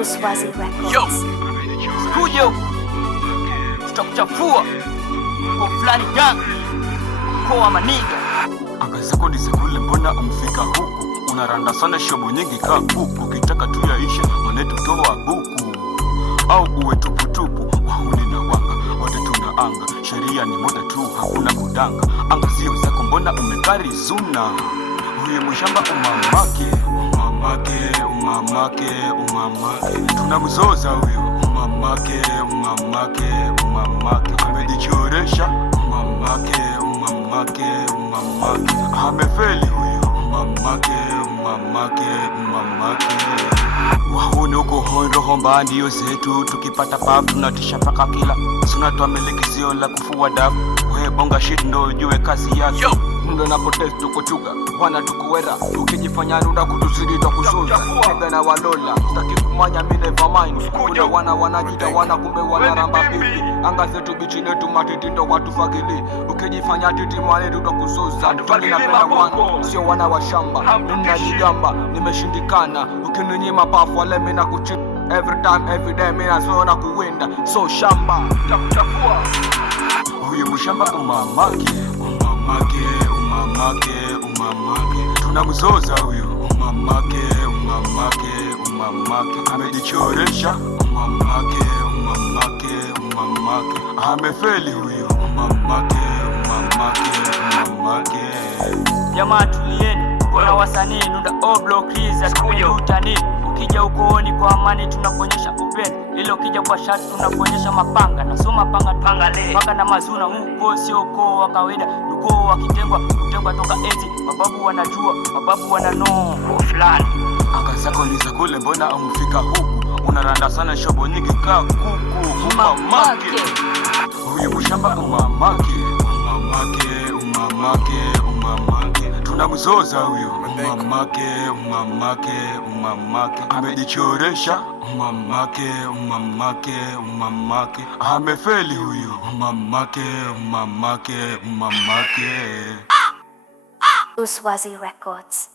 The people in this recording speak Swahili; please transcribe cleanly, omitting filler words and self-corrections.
Uswazi Records. Yo, studio tutakuchafua kwa fulani gang kwa maniga. Anga zako ni sekule, mbona umfika huku? Unaranda sana shobo nyingi kaa kuku. Ukitaka tu yaisha manetu toa buku, au uwe tuputupu. Wahuni na wanga wote tuna anga, sheria ni moja tu, hakuna kudanga. Anga sio zako, mbona umekari zuna? Huye mshamba umamake, umamake, umamake, umamake. Tunamzoza huyo umamake, umamake, umamake. Amejichoresha umamake, umamake, umamake. Amefeli huyo umamake, umamake, umamake. Wahuni uko roho mbaya ndio zetu, tukipata pafu tunatisha paka kila suna. Tuameleki sio la kufua dafu, we bonga shit ndo ujue kazi yake. Ndo na protest tuko chuga, wana tukuwera. Ukijifanya nunda kutuzidi tukusuza Kega na walola, staki kumanya mi never mind. Kuna wanajita wana kumbe wanaramba pipi. Anga zetu bichi netu matiti ndo watu fagili. Ukijifanya titi mwane tutakusuza. Tuni napenda wana, sio wana wa shamba. Nina jigamba, nimeshindikana. Ukininyima pafu wale mina kuchip. Every time, every day mina zona kuwinda. So shamba, takuchafua. Huyu mshamba umamake, umamake, umamake, umamake. Tunamzoza huyo umamake, umamake, umamake. Amejichoresha umamake, umamake, umamake. Amefeli huyo umamake, umamake, umamake. Jamaa tulieni, kuna wasanii nunda oblo kriza tukutani. Ukija ukooni kwa amani tunakuonyesha upendo, ilo ukija kwa shati tunakuonyesha mapanga. Nasoma panga le panga na mazuna, huko sio ukoo wa kawaida, ukoo wa kutengwa toka enzi. Mababu wanajua, mababu wanano fulani. Anga zako ni za kule, mbona umfika huku? Unaranda sana shobo nyingi kaa kuku. Umamake, huyu mshamba umamake, umamake, umamake, umamake. Tunamzoza huyo umamake, umamake, umamake. Amejichoresha umamake, umamake, umamake. Amefeli huyo umamake, umamake, umamake. Uswazi Records.